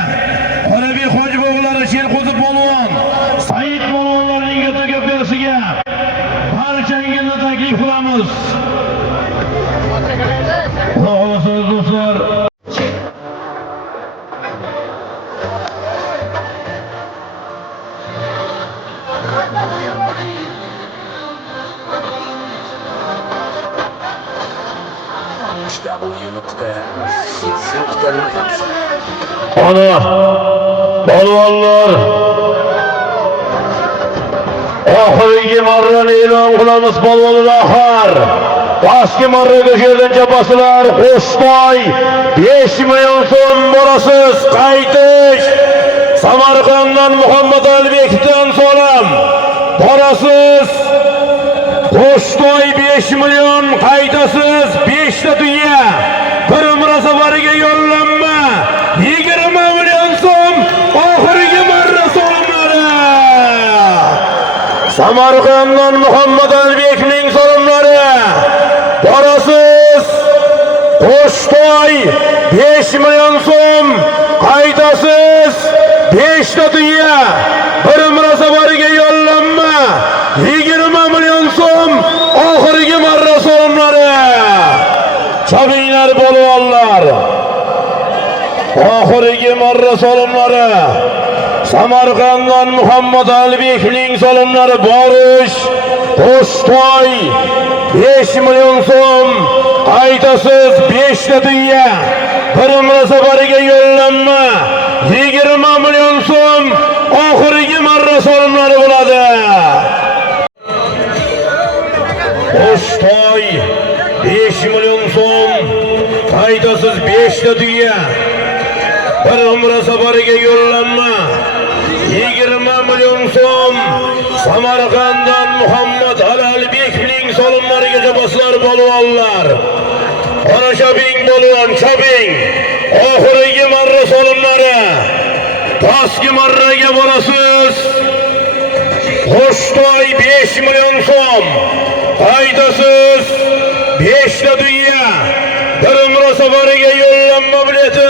Ana balvanlar oxirgi marrani e'lon qilamiz. Balvonlar oxir pastki marraga kelguncha boslar. Qo'shtoy 5 million so'm borasiz. Qaytish Samarqanddan Muhammad Alibekdan so'ram borasiz. Qo'shtoy 5 million, qaytasiz 5 ta dunyo. Bir umra safariga yo'llanma 20 million so'm oxirgi marra so'limlari. Samarqanddan Muhammad Alibekning so'limlari borasiz. Qo'shtoy 5 million so'm, qaytasiz 5 ta dunyo. Bir umra safariga yo'llanma 20 million so'm oxirgi marra so'limlari. Chabinglar bolvonlar. Oxirgi marra so'limlari. Samarqanddan Muhammad Alibekning so'limlari borish. Qo'shtoy 5 million so'm, qaytasiz 5 ta dunyo. Bir umra safariga yo'llanma 20 million so'm oxirgi marra so'limlari bo'ladi. Qo'shtoy 5 million so'm, qaytasiz 5 ta dunyo. Bir umra safariga yo'llanma 20 million so'm. Samarqanddan Muhammad Alibekning so'limlariga boslar bolvonlar. Ana Chabing bolvon, Chabing. Oxirgi marra so'limlari. Pastki marraga borasiz. Qo'shtoy 5 million so'm, qaytasiz 5 ta dunyo. Bir umra safariga yo'llanma bileti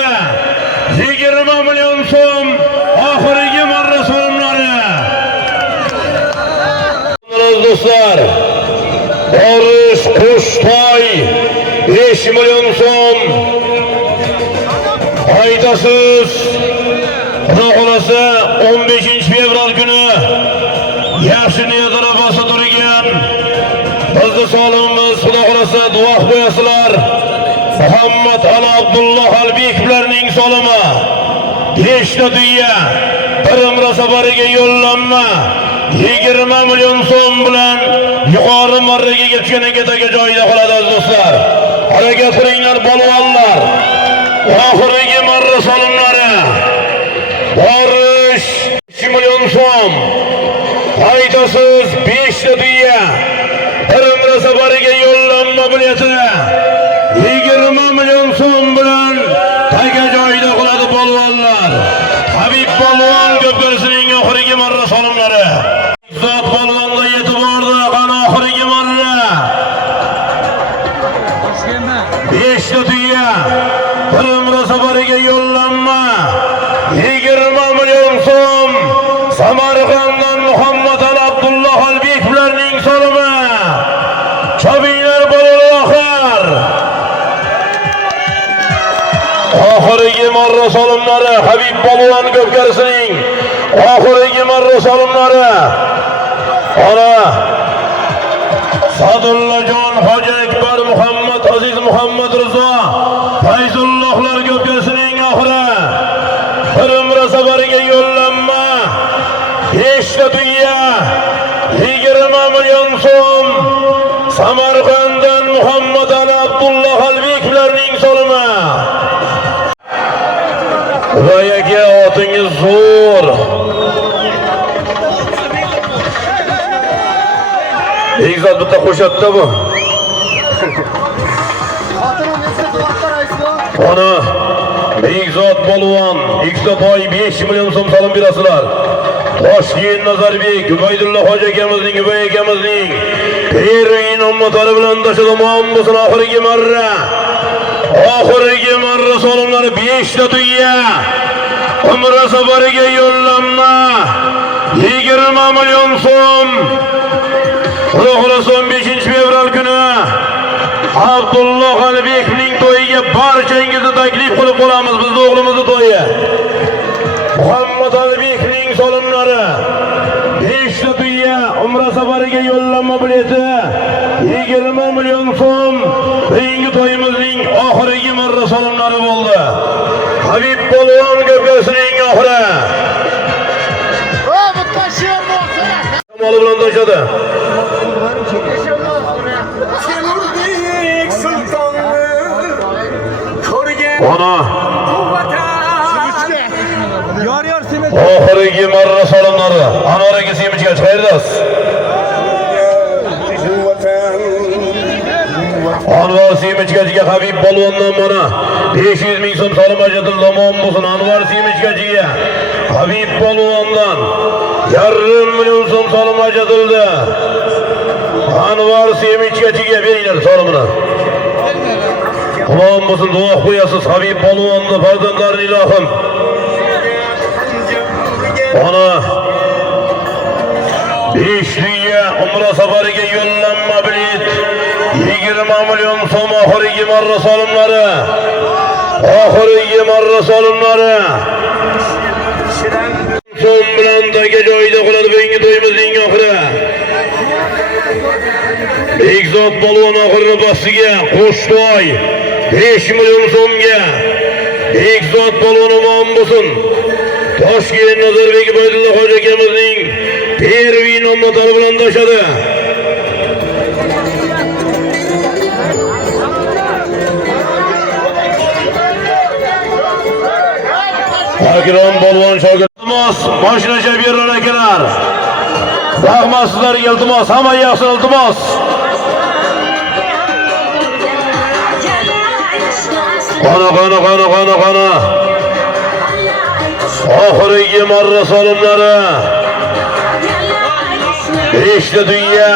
20 million so'm oxirgi marra so'limlari. Do'stlar, borish Qo'shtoy 5 million so'm, qaytasiz. Xudo xolasa 15 fevral kuni yaxshi niyat arafasida turgan bizni solimimiz Xudo xolasa duo qo'yasizlar. Muhammad Ali Abdulloh Alibeklarning solimi 5 ta dunyo. Bir umra safariga yo'llanma 20 million so'm bilan yuqori marraga yetganiga taga joyida qoladi do'stlar. Harakat qiringlar bolvonlar. Oxirgi marra solimlari. Borish 2 million so'm, qaytasiz 5 ta dunyo. Bir umra safariga yo'llanma bileti 20 million so'm bilan taga joyida qoladi bolvonlar. Habib polvon ko'pkarisining oxirgi marra solimlari. Zot polvonga yetib bordi. Qani oxirgi marra 5 ta dunyo. Bir umra safariga yo'llanma 20 million so'm. Samarqanddan Muhammad Ali Abdulloh Alibeklarning solimi. Chabinglar bolvonlar. Oxirgi marra solimlari. Habib polvon ko'pkarisining oxirgi marra solimlari. Ana Sadullajon Hoji Akbar Muhammad Aziz Muhammad Rizo Fayzullohlar ko'pkarisining oxiri. Bir umra safariga yo'llanma 5 ta dunyo. 20 million so'm. Samarqanddan Muhammad Ali Abdulloh Alibeklarning solimi. Voyaga otingiz zo'r. Egzot bitta qo'shatda bu. Ona Egzot polvon, Egzotoy 5 million so'm solim berasizlar. Toshkent Nazarbek, Ubaydulla hoji akamizning, Ubay akamizning Perin ummatlari bilan tashodamon bo'lsin oxirgi marra. Oxirgi marra solimlari 5 ta dunyo. Umra safariga yo'llanma 20 million so'm. Xudo xolasa 15 fevral kuni Abdulloh Alibekning to'yiga barchangizni taklif qilib qolamiz. Bizning o'g'limizning to'yi. Muhammad Alibekning solimlari 5 ta dunyo. Umra safariga yo'llanma bileti 20 milyon so'm ringi to'yimizning oxirgi marra solimlari bo'ldi. Habib Polvon ko'kasining oxiri. Moli bilan to'shadi. Ona oxirgi marra solimlari Anvar aka Semichga qayerdas? Anvar Semichgachiga Habib Polvondan mana 500 ming so'm solim ajratildi. Omon bo'lsin Anvar Semichgachiga Habib Polvondan 1,5 million so'm solim ajratildi. Anvar Semichgachiga beringlar solimini. Omon bo'lsin, duo qo'yasiz Habib Polvonni farzandlarini ilohim. Ona 5 dunyo umra safariga yo'llanma bilet 20 million so'm oxirgi marra solimlari. Oxirgi marra solimlari. So'm bilan taga joyida qoladi bugungi to'yimizning oxiri. Bekzod Polvon oxirgi bastiga Qo'shto'y 5 million so'mga. Bekzod Polvon omon bo'lsin. Toshkent Nazarbek Baydulla hoji akamizning Pervin ommatali bilan to'shadi. Akrom Polvon shogirdimiz mashina shabirar akalar. Rahmat sizlarga iltimos, hamma yaxshi iltimos. Qana. Oxirgi marra solimlari 5 ta dunyo.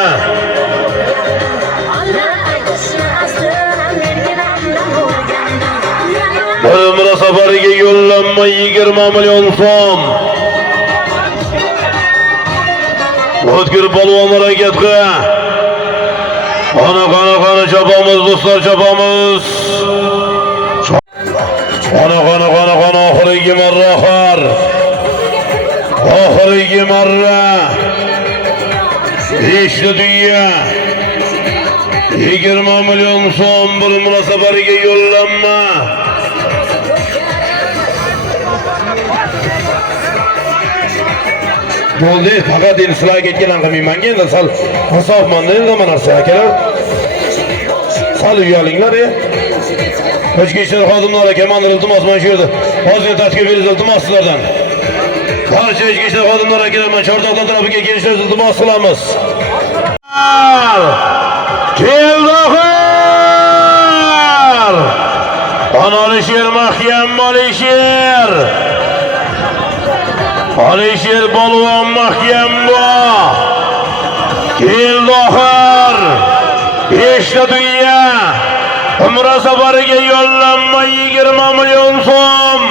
Bir umra safariga yo'llanma 20 million so'm. O'tkir Polvon harakatga. Qana chopamiz do'stlar, chopamiz. Qana oxirgi marra oxir. Oxirgi marra 5 ta dunyo. 20 million so'm bir umra safariga yo'llanma. Bo'ldi, faqat endi sizlarga ketgan qilmayman-ga, endi sal insofmanda endi mana narsa akalar. Sal uyalinglar. Ichki ishlar xodimlari komandir iltimos mana shu yerda hozir tashkil berish iltimos sizlardan. Barcha ichki ishlar xodimlari akalar Chordoqlar tarafiga kelishingizni iltimos qilamiz. Keldoqlar! Alisher Mahkam Alisher. Alisher Polvon mahkam bu. Keldoqlar! 5 ta dunyo. Umra safariga yo'llanma 20 million so'm.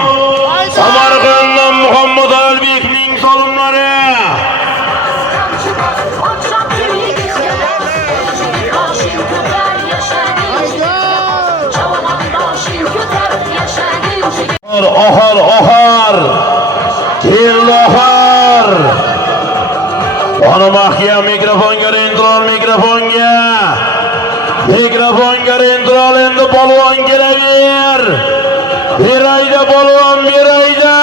Samarqanddan Muhammad Albekning solimlari. Oxir. Keldoqlar. Ana mahkam mikrofonga mikrofonga. Mikrofonga rentral endi Polvon kelaver. Berayda Polvon berayda.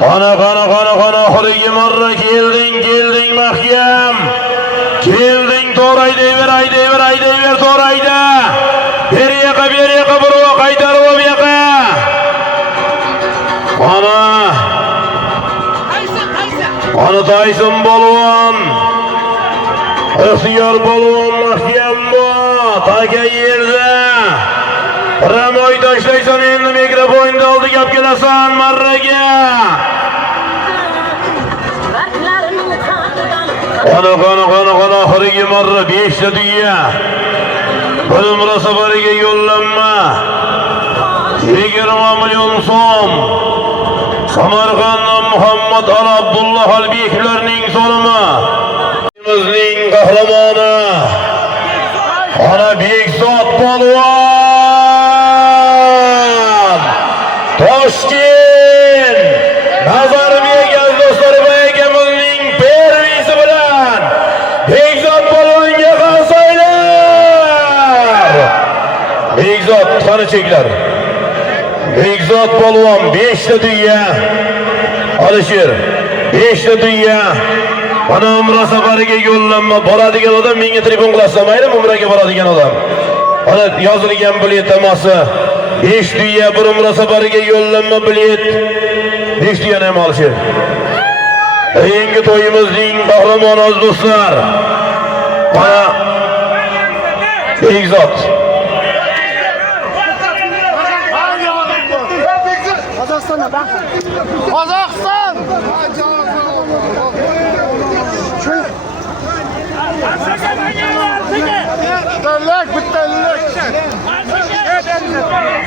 Qana oxirgi marra kelding mahkam. Kelding to'rayda to'rayda. Beriyaqa burva qaytarib bu yoqqa. Qana Tayson Polvon. Ixtiyor Polvon mahkam bu. Taga yerda. Ramoy tashlaysan endi mikrofonni oldi gap kelasan marraga. Qana oxirgi marra 5 ta dunyo. Bir umra safariga yo'llanma 20 million so'm. Samarqanddan Muhammad Abdulloh Albeklarning solimi. Bizning qahramoni ana Bekzod Polvon. Toshkent Nazarbek do'stlari va akamizning pervisi bilan Bekzod Polvonga diqqat qani cheklar. Bekzod polvon 5 ta tuya. Alisher 5 ta tuya. Mana umra safariga yo'llanma boradigan odam menga telefon qilsa maylimi umraga boradigan odam. Mana yozilgan bilet tamasi 5 tuya bir umra safariga yo'llanma bilet. 5 tuyani ham Alisher. Yangi to'yimizning qahramoni do'stlar. Mana Bekzod Qozog'iston!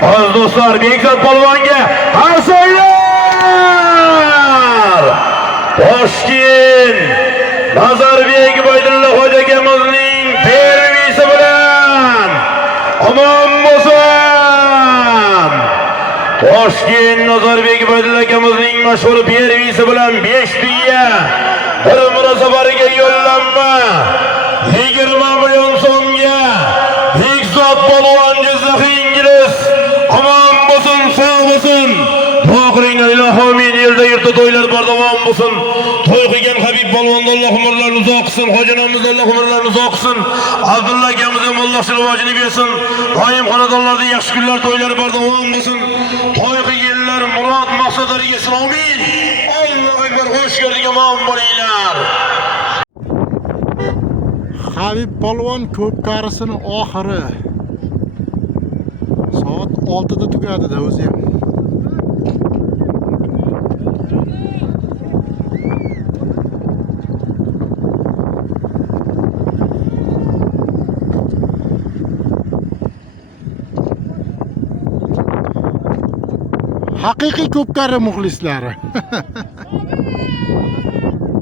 Aziz do'stlar, Bekzod polvonga harsaylar! Toshkent Nazarbek Boydulla xo'ja akamizning tervisi bilan omon bo'lsin. Toshkent Nazarbek Boydulla akamizning mashhur tervisi bilan 5 tuya bir munosabatiga yo'llanma 20 million so'mga Bekzod polvon Jizzax Ingliz omon bo'lsin, sog' bo'lsin. To'g'ringlar ilohomin yerda yurtda to'ylar bor davom bo'lsin. To'y qilgan Habib polvondan Alloh umrlarini uzoq qilsin. Xo'janamizdan Alloh umrlarini uzoq qilsin. Abdulla akamizdan Alloh shirvojini bersin. Doim xonadonlarda yaxshi kunlar, to'ylar bor davom bo'lsin. To'y qilganlar murod maqsadlariga yetsin. Amin. Allohu akbar. Xush ko'rdik, omon bo'linglar. Habib polvon ko'p qarisini oxiri soat 6 da tugadida o'zi ham. Haqiqiy ko'pkari muxlislari.